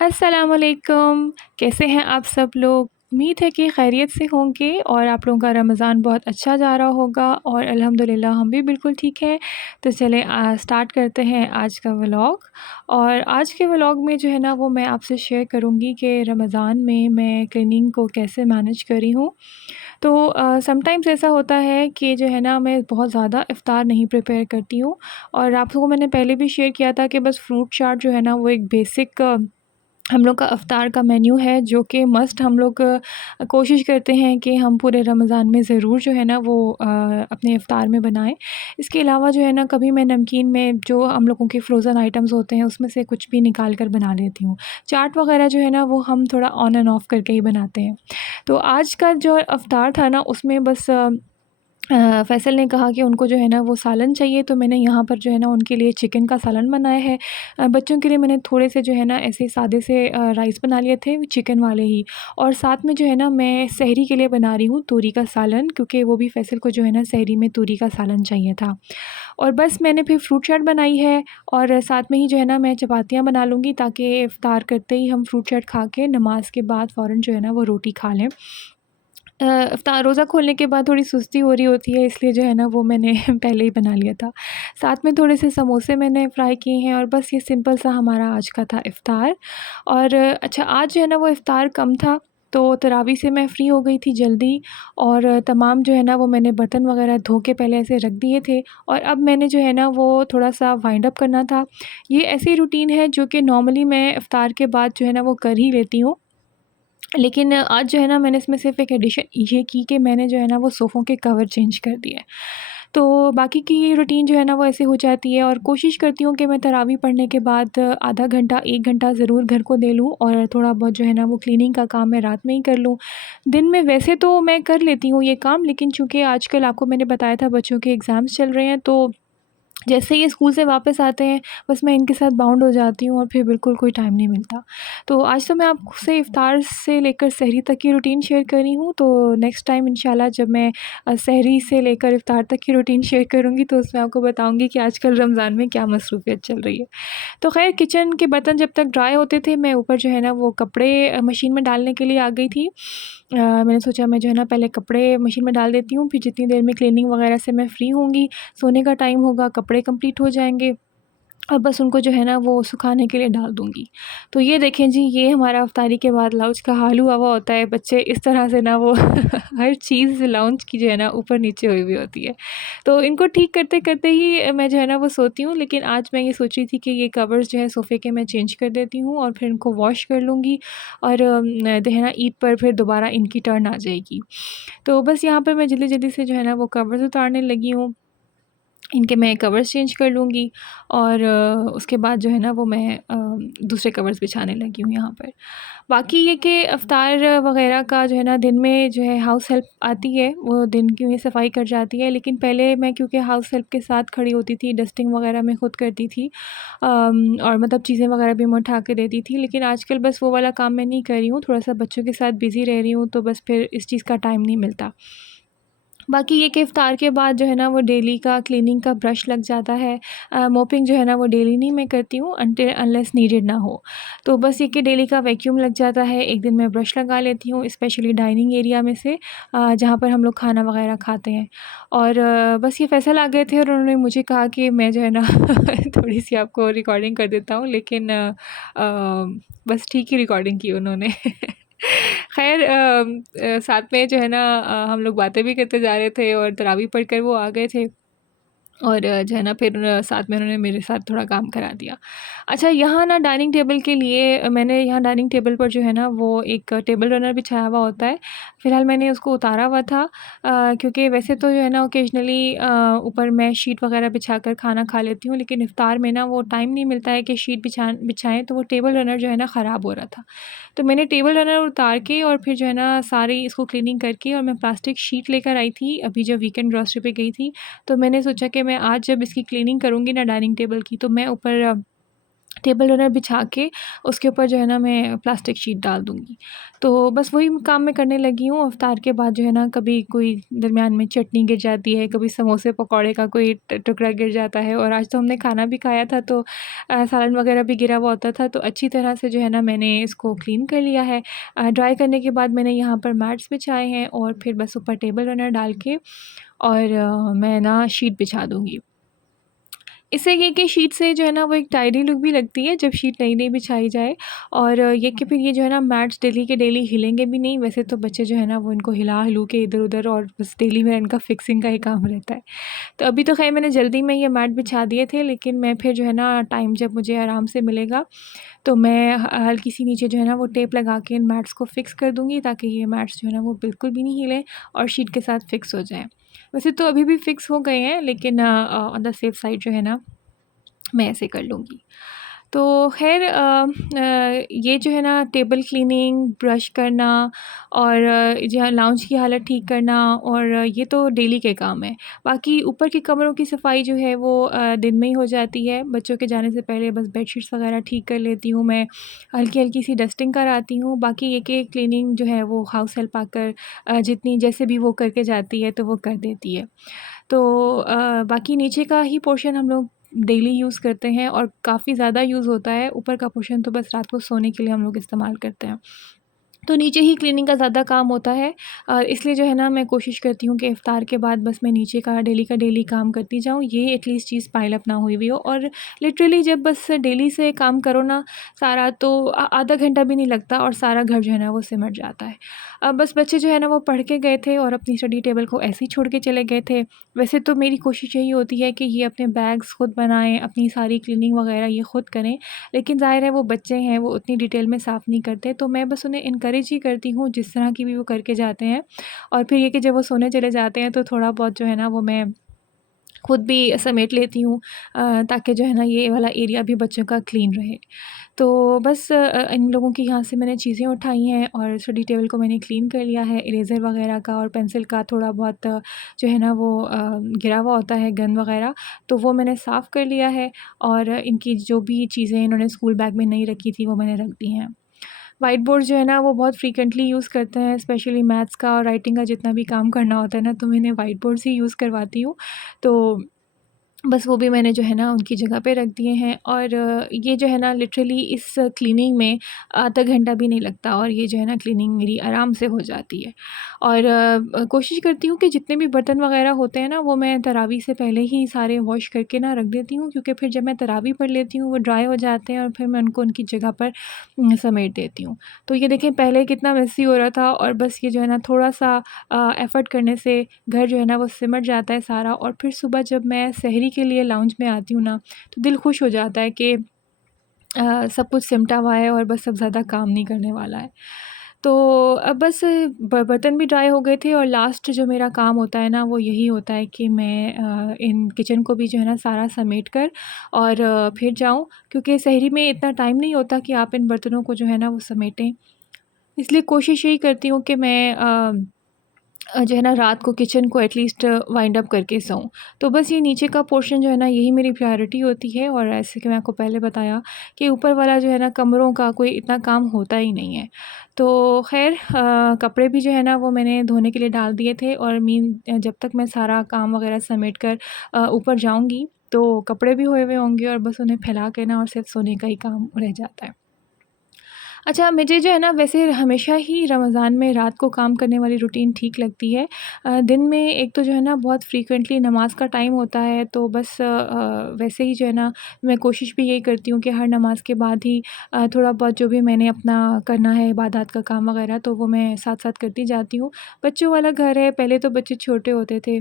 अस्सलामुअलैकुम, कैसे हैं आप सब लोग? उम्मीद है कि खैरियत से होंगे और आप लोगों का रमज़ान बहुत अच्छा जा रहा होगा और अल्हम्दुलिल्लाह हम भी बिल्कुल ठीक हैं। तो चलें स्टार्ट करते हैं आज का व्लॉग। और आज के व्लॉग में जो है ना वो मैं आपसे शेयर करूँगी कि रमज़ान में मैं क्लीनिंग को कैसे मैनेज करी हूँ। तो समटाइम्स ऐसा होता है कि जो है ना मैं बहुत ज़्यादा इफ़्तार नहीं प्रिपेयर करती हूँ। और आप लोगों को मैंने पहले भी शेयर किया था कि बस फ्रूट चाट जो है ना वो एक बेसिक हम लोग का इफ़्तार का मेन्यू है, जो कि मस्ट हम लोग कोशिश करते हैं कि हम पूरे रमज़ान में ज़रूर जो है ना वो अपने इफ़्तार में बनाएँ। इसके अलावा जो है ना कभी मैं नमकीन में जो हम लोगों के फ्रोज़न आइटम्स होते हैं उसमें से कुछ भी निकाल कर बना लेती हूँ। चाट वग़ैरह जो है ना वो हम थोड़ा ऑन एंड ऑफ करके ही बनाते हैं। तो आज का जो इफ़्तार था ना उसमें बस फ़ैसल ने कहा कि उनको जो है ना वो सालन चाहिए, तो मैंने यहाँ पर जो है ना उनके लिए चिकन का सालन बनाया है। बच्चों के लिए मैंने थोड़े से जो है ना ऐसे सादे से राइस बना लिए थे चिकन वाले ही। और साथ में जो है ना मैं सहरी के लिए बना रही हूँ तूरी का सालन, क्योंकि वो भी फ़ैसल को जो है ना सहरी में तूरी का सालन चाहिए था। और बस मैंने फिर फ्रूट चाट बनाई है और साथ में ही जो है ना मैं चपातियाँ बना लूँगी, ताकि इफ़्तार करते ही हम फ्रूट चाट खा के नमाज़ के बाद फ़ौरन जो है ना वो रोटी खा लें। इफ़्तार रोज़ा खोलने के बाद थोड़ी सुस्ती हो रही होती है, इसलिए जो है ना वो मैंने पहले ही बना लिया था। साथ में थोड़े से समोसे मैंने फ्राई किए हैं और बस ये सिंपल सा हमारा आज का था इफ़्तार। और अच्छा, आज जो है ना वो इफ़्तार कम था, तो तरावी से मैं फ़्री हो गई थी जल्दी। और तमाम जो है ना वो मैंने बर्तन वग़ैरह धो के पहले ऐसे रख दिए थे और अब मैंने जो है ना वो थोड़ा-सा वाइंड अप करना था। ये ऐसी रूटीन है जो कि नॉर्मली मैं इफ़्तार के बाद जो है ना वो कर ही लेती हूँ। लेकिन आज जो है ना मैंने इसमें सिर्फ़ एक एडिशन ये की कि मैंने जो है ना वो सोफ़ों के कवर चेंज कर दिए। तो बाकी की ये रूटीन जो है ना वो ऐसे हो जाती है और कोशिश करती हूँ कि मैं तरावी पढ़ने के बाद आधा घंटा 1 घंटा ज़रूर घर को दे लूँ और थोड़ा बहुत जो है ना वो क्लीनिंग का काम मैं रात में ही कर लूँ। दिन में वैसे तो मैं कर लेती हूँ ये काम, लेकिन चूँकि आजकल आपको मैंने बताया था बच्चों के एग्ज़ाम्स चल रहे हैं, तो जैसे ही ये स्कूल से वापस आते हैं, बस मैं इनके साथ बाउंड हो जाती हूँ और फिर बिल्कुल कोई टाइम नहीं मिलता। तो आज तो मैं आपसे इफ़्तार से लेकर सहरी तक की रूटीन शेयर कर रही हूँ, तो नेक्स्ट टाइम इंशाल्लाह जब मैं सहरी से लेकर इफ़्तार तक की रूटीन शेयर करूँगी, तो उसमें आपको बताऊँगी कि आजकल रमज़ान में क्या मसरूफ़ियत चल रही है। तो ख़ैर, किचन के बर्तन जब तक ड्राई होते थे, मैं ऊपर जो है ना वो कपड़े मशीन में डालने के लिए आ गई थी। मैंने सोचा मैं जो है ना पहले कपड़े मशीन में डाल देती हूँ, फिर जितनी देर में क्लीनिंग वग़ैरह से मैं फ़्री होंगी, सोने का टाइम होगा, कपड़े कंप्लीट हो जाएँगे और बस उनको जो है ना वो सुखाने के लिए डाल दूँगी। तो ये देखें जी, ये हमारा इफ़्तारी के बाद लाउंज का हाल हुआ हुआ होता है। बच्चे इस तरह से ना वो हर चीज़ लाउंज की जो है ना ऊपर-नीचे हुई हुई होती है। तो इनको ठीक करते-करते ही मैं जो है ना वो सोती हूँ। लेकिन आज मैं ये सोच रही थी कि ये कवर्स जो है सोफ़े के मैं चेंज कर देती हूँ और फिर इनको वॉश कर लूँगी और जो है ना ईद पर फिर दोबारा इनकी टर्न आ जाएगी। तो बस यहाँ पर मैं जल्दी-जल्दी से जो है ना वो कवर्स उतारने लगी हूँ। इनके मैं कवर्स चेंज कर लूँगी और उसके बाद जो है ना वो मैं दूसरे कवर्स बिछाने लगी हूँ यहाँ पर। बाकी ये कि इफ़्तार वग़ैरह का जो है ना दिन में जो है हाउस हेल्प आती है, वो दिन की हुई सफाई कर जाती है। लेकिन पहले मैं क्योंकि हाउस हेल्प के साथ खड़ी होती थी, डस्टिंग वग़ैरह मैं खुद करती थी और मतलब चीज़ें वग़ैरह भी मैं उठा के देती थी। लेकिन आजकल बस वो वाला काम मैं नहीं कर रही हूँ, थोड़ा-सा बच्चों के साथ बिज़ी रह रही हूँ, तो बस फिर इस चीज़ का टाइम नहीं मिलता। बाकी ये कि इफ़्तार के बाद जो है ना वो डेली का क्लीनिंग का ब्रश लग जाता है। मोपिंग जो है ना वो डेली नहीं मैं करती हूँ अनटिल अनलेस नीडेड ना हो। तो बस ये कि डेली का वैक्यूम लग जाता है, एक दिन मैं ब्रश लगा लेती हूँ स्पेशली डाइनिंग एरिया में से जहाँ पर हम लोग खाना वग़ैरह खाते हैं। और बस ये फ़ैसल आ गए थे और उन्होंने मुझे कहा कि मैं जो है ना थोड़ी-सी आपको रिकॉर्डिंग कर देता हूँ, लेकिन बस ठीक ही रिकॉर्डिंग की उन्होंने। ख़ैर साथ में जो है ना हम लोग बातें भी करते जा रहे थे और तरावी पढ़कर वो आ गए थे और जो है ना फिर साथ में उन्होंने मेरे साथ थोड़ा काम करा दिया। अच्छा, यहाँ ना डाइनिंग टेबल के लिए मैंने यहाँ डाइनिंग टेबल पर जो है ना वो एक टेबल रनर बिछाया हुआ होता है। फ़िलहाल मैंने उसको उतारा हुआ था क्योंकि वैसे तो जो है ना ओकेजनली ऊपर मैं शीट वग़ैरह बिछाकर खाना खा लेती हूँ, लेकिन इफ़्तार में ना वो टाइम नहीं मिलता है कि शीट बिछाएँ, तो वो टेबल रनर जो है ना ख़राब हो रहा था। तो मैंने टेबल रनर उतार के और फिर जो है ना सारी इसको क्लीनिंग करके और मैं प्लास्टिक शीट लेकर आई थी अभी जब वीकेंड ग्रोसरी पे गई थी। तो मैंने सोचा कि मैं आज जब इसकी क्लीनिंग करूँगी ना डाइनिंग टेबल की, तो मैं ऊपर टेबल रनर बिछा के उसके ऊपर जो है ना मैं प्लास्टिक शीट डाल दूँगी। तो बस वही काम मैं करने लगी हूँ। इफ्तार के बाद जो है ना कभी कोई दरमियान में चटनी गिर जाती है, कभी समोसे पकौड़े का कोई टुकड़ा गिर जाता है, और आज तो हमने खाना भी खाया था तो सालन वगैरह भी गिरा हुआ होता था, तो अच्छी तरह से जो है ना मैंने इसको क्लीन कर लिया है। ड्राई करने के बाद मैंने यहाँ पर मैट्स बिछाए हैं और फिर बस ऊपर टेबल रनर डाल के और मैं ना शीट बिछा दूँगी। इससे ये कि शीट से जो है ना वो एक टाइडी लुक भी लगती है जब शीट नई-नई बिछाई जाए, और ये कि फिर ये जो है ना मैट्स डेली के डेली हिलेंगे भी नहीं। वैसे तो बच्चे जो है ना वो इनको हिला-हिलू के इधर-उधर, और बस डेली में इनका फिक्सिंग का ही काम रहता है। तो अभी तो ख़ैर मैंने जल्दी में ये मैट बिछा दिए थे, लेकिन मैं फिर जो है ना टाइम जब मुझे आराम से मिलेगा तो मैं हल्की सी नीचे जो है ना वो टेप लगा के इन मैट्स को फ़िक्स कर दूँगी, ताकि ये मैट्स जो है ना वो बिल्कुल भी नहीं हिले और शीट के साथ फ़िक्स हो जाएँ। वैसे तो अभी भी फ़िक्स हो गए हैं, लेकिन ऑन द सेफ साइड जो है ना मैं ऐसे कर लूँगी। तो ख़ैर ये जो है ना टेबल क्लीनिंग, ब्रश करना और जो है लाउंज की हालत ठीक करना, और ये तो डेली के काम हैं। बाकी ऊपर के कमरों की सफाई जो है वो दिन में ही हो जाती है। बच्चों के जाने से पहले बस बेडशीट्स वग़ैरह ठीक कर लेती हूँ मैं, हल्की-हल्की सी डस्टिंग कराती हूँ। बाकी ये कि क्लीनिंग जो है वो हाउस हेल्प आकर जितनी जैसे भी वो करके जाती है तो वो कर देती है। तो बाकी नीचे का ही पोर्शन हम लोग डेली यूज़ करते हैं और काफ़ी ज़्यादा यूज़ होता है। ऊपर का पोर्शन तो बस रात को सोने के लिए हम लोग इस्तेमाल करते हैं। तो नीचे ही क्लीनिंग का ज़्यादा काम होता है, इसलिए जो है ना मैं कोशिश करती हूँ कि इफ़्तार के बाद बस मैं नीचे का डेली काम करती जाऊँ, ये एटलीस्ट चीज़ पाइल अप ना हुई हुई हो। और लिटरली जब बस डेली से काम करो ना सारा, तो आधा घंटा भी नहीं लगता और सारा घर जो है ना वो सिमट जाता है। अब बस बच्चे जो है ना वो पढ़ के गए थे और अपनी स्टडी टेबल को ऐसे ही छोड़ के चले गए थे। वैसे तो मेरी कोशिश यही होती है कि ये अपने बैग्स खुद बनाएँ, अपनी सारी क्लीनिंग वगैरह ये खुद करें, लेकिन ज़ाहिर है वो बच्चे हैं, वो उतनी डिटेल में साफ़ नहीं करते, तो मैं बस उन्हें इनकरेज ही करती हूँ जिस तरह की भी वो करके जाते हैं। और फिर ये कि जब वो सोने चले जाते हैं तो थोड़ा बहुत जो है ना वो मैं खुद भी समेट लेती हूँ, ताकि जो है ना ये वाला एरिया भी बच्चों का क्लीन रहे। तो बस इन लोगों की यहाँ से मैंने चीज़ें उठाई हैं और स्टडी टेबल को मैंने क्लीन कर लिया है, इरेज़र वग़ैरह का और पेंसिल का थोड़ा बहुत जो है ना वो गिरा हुआ होता है गन वग़ैरह, तो वो मैंने साफ़ कर लिया है। और इनकी जो भी चीज़ें इन्होंने स्कूल बैग में नहीं रखी थी वो मैंने रख दी हैं। व्हाइट बोर्ड जो है ना वो बहुत फ्रीक्वेंटली यूज़ करते हैं, स्पेशली मैथ्स का और राइटिंग का जितना भी काम करना होता है ना, तो मैं इन्हें व्हाइट बोर्ड से ही यूज़ करवाती हूँ। तो बस वो भी मैंने जो है ना उनकी जगह पे रख दिए हैं, और ये जो है ना लिटरली इस क्लीनिंग में आधा घंटा भी नहीं लगता, और ये जो है ना क्लीनिंग मेरी आराम से हो जाती है। और कोशिश करती हूँ कि जितने भी बर्तन वग़ैरह होते हैं ना वो मैं तरावी से पहले ही सारे वॉश करके ना रख देती हूँ, क्योंकि फिर जब मैं तरावी पढ़ लेती हूँ वो ड्राई हो जाते हैं और फिर मैं उनको उनकी जगह पर समेट देती हूँ। तो ये देखें पहले कितना मेसी हो रहा था, और बस ये जो है ना थोड़ा-सा एफ़र्ट करने से घर जो है ना वो सिमट जाता है सारा, और फिर सुबह जब मैं सहरी के लिए लाउंज में आती हूँ ना, तो दिल खुश हो जाता है कि सब कुछ सिमटा हुआ है और बस अब ज़्यादा काम नहीं करने वाला है। तो अब बस बर्तन भी ड्राई हो गए थे, और लास्ट जो मेरा काम होता है ना वो यही होता है कि मैं इन किचन को भी जो है ना सारा समेट कर और फिर जाऊँ, क्योंकि सहरी में इतना टाइम नहीं होता कि आप इन बर्तनों को जो है ना वो समेटें। इसलिए कोशिश यही करती हूँ कि मैं जो है ना रात को किचन को एटलीस्ट वाइंड अप करके सोऊँ। तो बस ये नीचे का पोर्शन जो है ना यही मेरी प्रायोरिटी होती है, और ऐसे कि मैं आपको पहले बताया कि ऊपर वाला जो है ना कमरों का कोई इतना काम होता ही नहीं है। तो ख़ैर कपड़े भी जो है ना वो मैंने धोने के लिए डाल दिए थे, और जब तक मैं सारा काम वग़ैरह समेट कर ऊपर जाऊँगी तो कपड़े भी हुए हुए होंगे, और बस उन्हें फैला के ना और सिर्फ़ सोने का ही काम रह जाता है। अच्छा, मुझे जो है ना वैसे हमेशा ही रमज़ान में रात को काम करने वाली रूटीन ठीक लगती है। दिन में एक तो जो है ना बहुत फ्रीक्वेंटली नमाज़ का टाइम होता है, तो बस वैसे ही जो है ना मैं कोशिश भी यही करती हूँ कि हर नमाज़ के बाद ही थोड़ा बहुत जो भी मैंने अपना करना है इबादत का काम वग़ैरह, तो वो मैं साथ-साथ करती जाती हूँ। बच्चों वाला घर है, पहले तो बच्चे छोटे होते थे,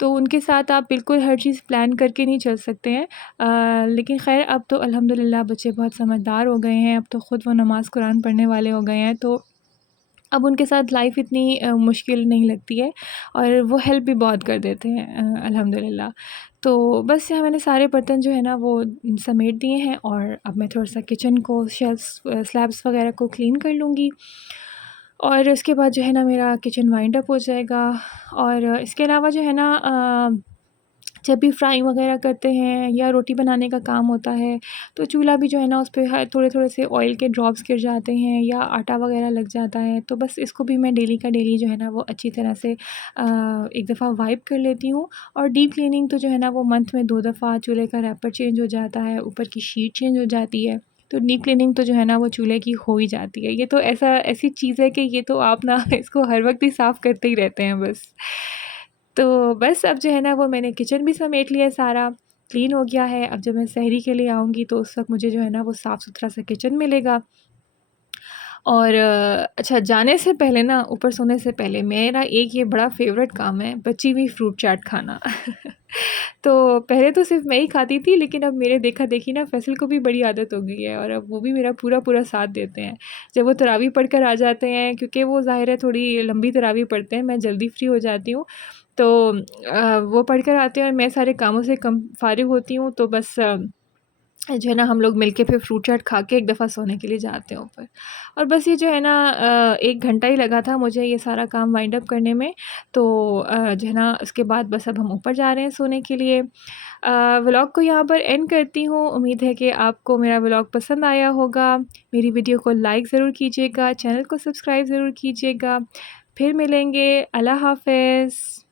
तो उनके साथ आप बिल्कुल हर चीज़ प्लान करके नहीं चल सकते हैं। लेकिन ख़ैर अब तो अल्हम्दुलिल्लाह बच्चे बहुत समझदार हो गए हैं, अब तो ख़ुद वो नमाज़ कुरान पढ़ने वाले हो गए हैं, तो अब उनके साथ लाइफ़ इतनी मुश्किल नहीं लगती है, और वो हेल्प भी बहुत कर देते हैं अल्हम्दुलिल्लाह। तो बस यहाँ मैंने सारे बर्तन जो है ना वो समेट दिए हैं, और अब मैं थोड़ा-सा किचन को शेल्फ़्स स्लैब्स वग़ैरह को क्लीन कर लूँगी, और उसके बाद जो है ना मेरा किचन वाइंड अप हो जाएगा। और इसके अलावा जो है ना जब भी फ्राई वगैरह करते हैं या रोटी बनाने का काम होता है, तो चूल्हा भी जो है ना उस पे ह थोड़े-थोड़े से ऑयल के ड्रॉप्स गिर जाते हैं या आटा वगैरह लग जाता है। तो बस इसको भी मैं डेली का डेली जो है ना वो अच्छी तरह से एक दफ़ा वाइप कर लेती हूँ। और डीप क्लीनिंग तो जो है ना वो मंथ में 2 दफ़ा चूल्हे का रैपर चेंज हो जाता है, ऊपर की शीट चेंज हो जाती है। तो डीप क्लीनिंग तो जो है ना वो चूल्हे की हो ही जाती है। ये तो ऐसी चीज़ है कि ये तो आप ना इसको हर वक़्त ही साफ़ करते ही रहते हैं बस। तो बस अब जो है ना वो मैंने किचन भी समेट लिया है सारा, क्लीन हो गया है। अब जब मैं सहरी के लिए आऊँगी तो उस वक़्त मुझे जो है ना वो साफ़-सुथरा सा किचन मिलेगा। और अच्छा, जाने से पहले ना, ऊपर सोने से पहले मेरा एक ये बड़ा फ़ेवरेट काम है, बची हुई फ्रूट चाट खाना। तो पहले तो सिर्फ़ मैं ही खाती थी, लेकिन अब मेरे देखा-देखी ना फ़ैसल को भी बड़ी आदत हो गई है और अब वो भी मेरा पूरा-पूरा साथ देते हैं। जब वो तरावी पढ़कर आ जाते हैं, क्योंकि वो ज़ाहिर है थोड़ी लंबी तरावी पढ़ते हैं, मैं जल्दी फ्री हो जाती हूँ। तो वो पढ़कर आते हैं और मैं सारे कामों से कम फ़ारिग होती हूँ, तो बस जो है ना हम लोग मिलके फिर फ्रूट चाट खा के एक दफ़ा सोने के लिए जाते हैं ऊपर। और बस ये जो है ना 1 घंटा ही लगा था मुझे ये सारा काम वाइंड अप करने में। तो जो है ना उसके बाद बस अब हम ऊपर जा रहे हैं सोने के लिए। व्लॉग को यहाँ पर एंड करती हूँ। उम्मीद है कि आपको मेरा व्लॉग पसंद आया होगा। मेरी वीडियो को लाइक ज़रूर कीजिएगा, चैनल को सब्सक्राइब ज़रूर कीजिएगा। फिर मिलेंगे। अल्लाह हाफ़िज़।